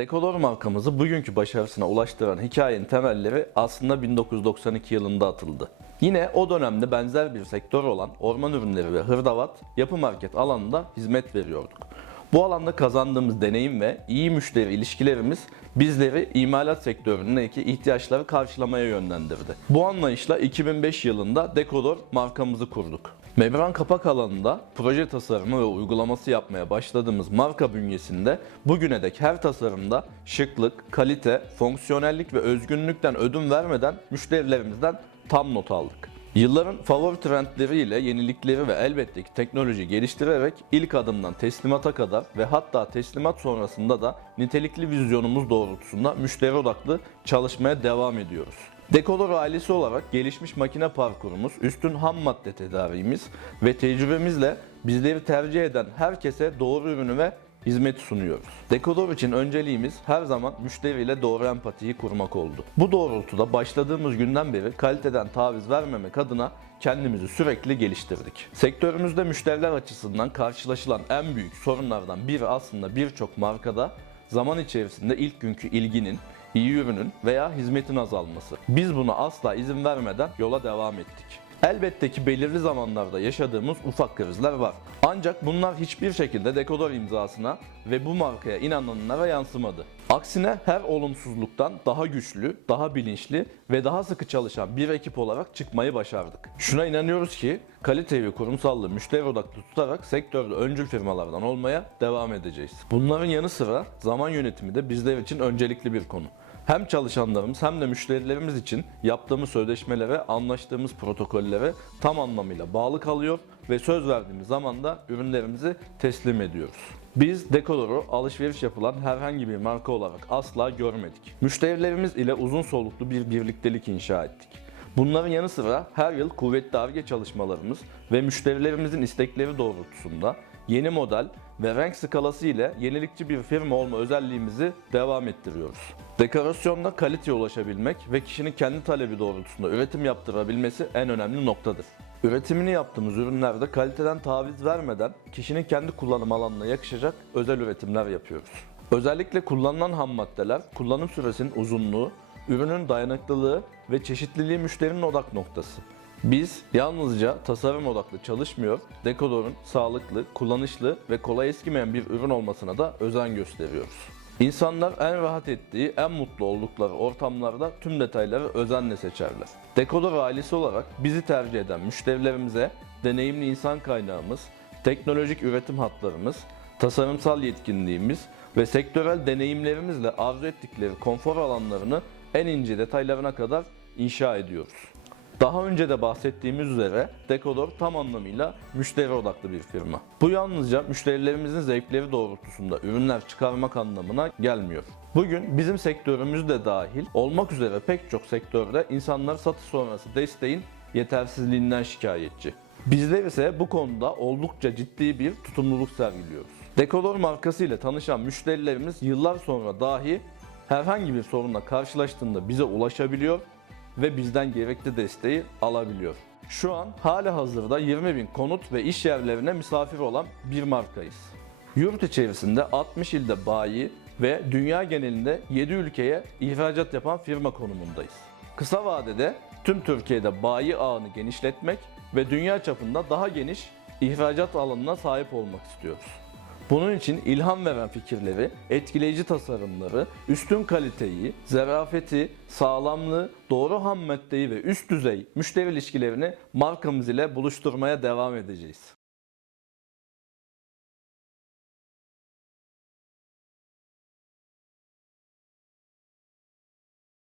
Dekolor markamızı bugünkü başarısına ulaştıran hikayenin temelleri aslında 1992 yılında atıldı. Yine o dönemde benzer bir sektör olan orman ürünleri ve hırdavat yapı market alanında hizmet veriyorduk. Bu alanda kazandığımız deneyim ve iyi müşteri ilişkilerimiz bizleri imalat sektöründeki ihtiyaçları karşılamaya yönlendirdi. Bu anlayışla 2005 yılında Dekolor markamızı kurduk. Membran kapak alanında proje tasarımı ve uygulaması yapmaya başladığımız marka bünyesinde bugüne dek her tasarımda şıklık, kalite, fonksiyonellik ve özgünlükten ödün vermeden müşterilerimizden tam not aldık. Yılların favori trendleriyle yenilikleri ve elbette ki teknoloji geliştirerek ilk adımdan teslimata kadar ve hatta teslimat sonrasında da nitelikli vizyonumuz doğrultusunda müşteri odaklı çalışmaya devam ediyoruz. Dekolor ailesi olarak gelişmiş makine parkurumuz, üstün ham madde tedariğimiz ve tecrübemizle bizleri tercih eden herkese doğru ürünü ve hizmet sunuyoruz. Dekodor için önceliğimiz her zaman müşteriyle doğru empatiyi kurmak oldu. Bu doğrultuda başladığımız günden beri kaliteden taviz vermemek adına kendimizi sürekli geliştirdik. Sektörümüzde müşteriler açısından karşılaşılan en büyük sorunlardan biri aslında birçok markada zaman içerisinde ilk günkü ilginin, iyi ürünün veya hizmetin azalması. Biz buna asla izin vermeden yola devam ettik. Elbette ki belirli zamanlarda yaşadığımız ufak krizler var. Ancak bunlar hiçbir şekilde Dekodor imzasına ve bu markaya inananlara yansımadı. Aksine her olumsuzluktan daha güçlü, daha bilinçli ve daha sıkı çalışan bir ekip olarak çıkmayı başardık. Şuna inanıyoruz ki kaliteyi ve kurumsallığı müşteri odaklı tutarak sektörde öncül firmalardan olmaya devam edeceğiz. Bunların yanı sıra zaman yönetimi de bizler için öncelikli bir konu. Hem çalışanlarımız hem de müşterilerimiz için yaptığımız sözleşmelere, anlaştığımız protokollere tam anlamıyla bağlı kalıyor ve söz verdiğimiz zaman da ürünlerimizi teslim ediyoruz. Biz Dekolor'u alışveriş yapılan herhangi bir marka olarak asla görmedik. Müşterilerimiz ile uzun soluklu bir birliktelik inşa ettik. Bunların yanı sıra her yıl kuvvetli ARGE çalışmalarımız ve müşterilerimizin istekleri doğrultusunda yeni model ve renk skalası ile yenilikçi bir firma olma özelliğimizi devam ettiriyoruz. Dekorasyonda kaliteye ulaşabilmek ve kişinin kendi talebi doğrultusunda üretim yaptırabilmesi en önemli noktadır. Üretimini yaptığımız ürünlerde kaliteden taviz vermeden kişinin kendi kullanım alanına yakışacak özel üretimler yapıyoruz. Özellikle kullanılan ham maddeler, kullanım süresinin uzunluğu, ürünün dayanıklılığı ve çeşitliliği müşterinin odak noktası. Biz yalnızca tasarım odaklı çalışmıyor, Dekodor'un sağlıklı, kullanışlı ve kolay eskimeyen bir ürün olmasına da özen gösteriyoruz. İnsanlar en rahat ettiği, en mutlu oldukları ortamlarda tüm detayları özenle seçerler. Dekodor ailesi olarak bizi tercih eden müşterilerimize deneyimli insan kaynağımız, teknolojik üretim hatlarımız, tasarımsal yetkinliğimiz ve sektörel deneyimlerimizle arzu ettikleri konfor alanlarını en ince detaylarına kadar inşa ediyoruz. Daha önce de bahsettiğimiz üzere Dekodor tam anlamıyla müşteri odaklı bir firma. Bu yalnızca müşterilerimizin zevkleri doğrultusunda ürünler çıkarmak anlamına gelmiyor. Bugün bizim sektörümüz de dahil olmak üzere pek çok sektörde insanlar satış sonrası desteğin yetersizliğinden şikayetçi. Bizler ise bu konuda oldukça ciddi bir tutumluluk sergiliyoruz. Dekodor markası ile tanışan müşterilerimiz yıllar sonra dahi herhangi bir sorunla karşılaştığında bize ulaşabiliyor ve bizden gerekli desteği alabiliyor. Şu an hala hazırda 20 bin konut ve iş yerlerine misafir olan bir markayız. Yurt içerisinde 60 ilde bayi ve dünya genelinde 7 ülkeye ihracat yapan firma konumundayız. Kısa vadede tüm Türkiye'de bayi ağını genişletmek ve dünya çapında daha geniş ihracat alanına sahip olmak istiyoruz. Bunun için ilham veren fikirleri, etkileyici tasarımları, üstün kaliteyi, zarafeti, sağlamlığı, doğru ham maddeyi ve üst düzey müşteri ilişkilerini markamız ile buluşturmaya devam edeceğiz.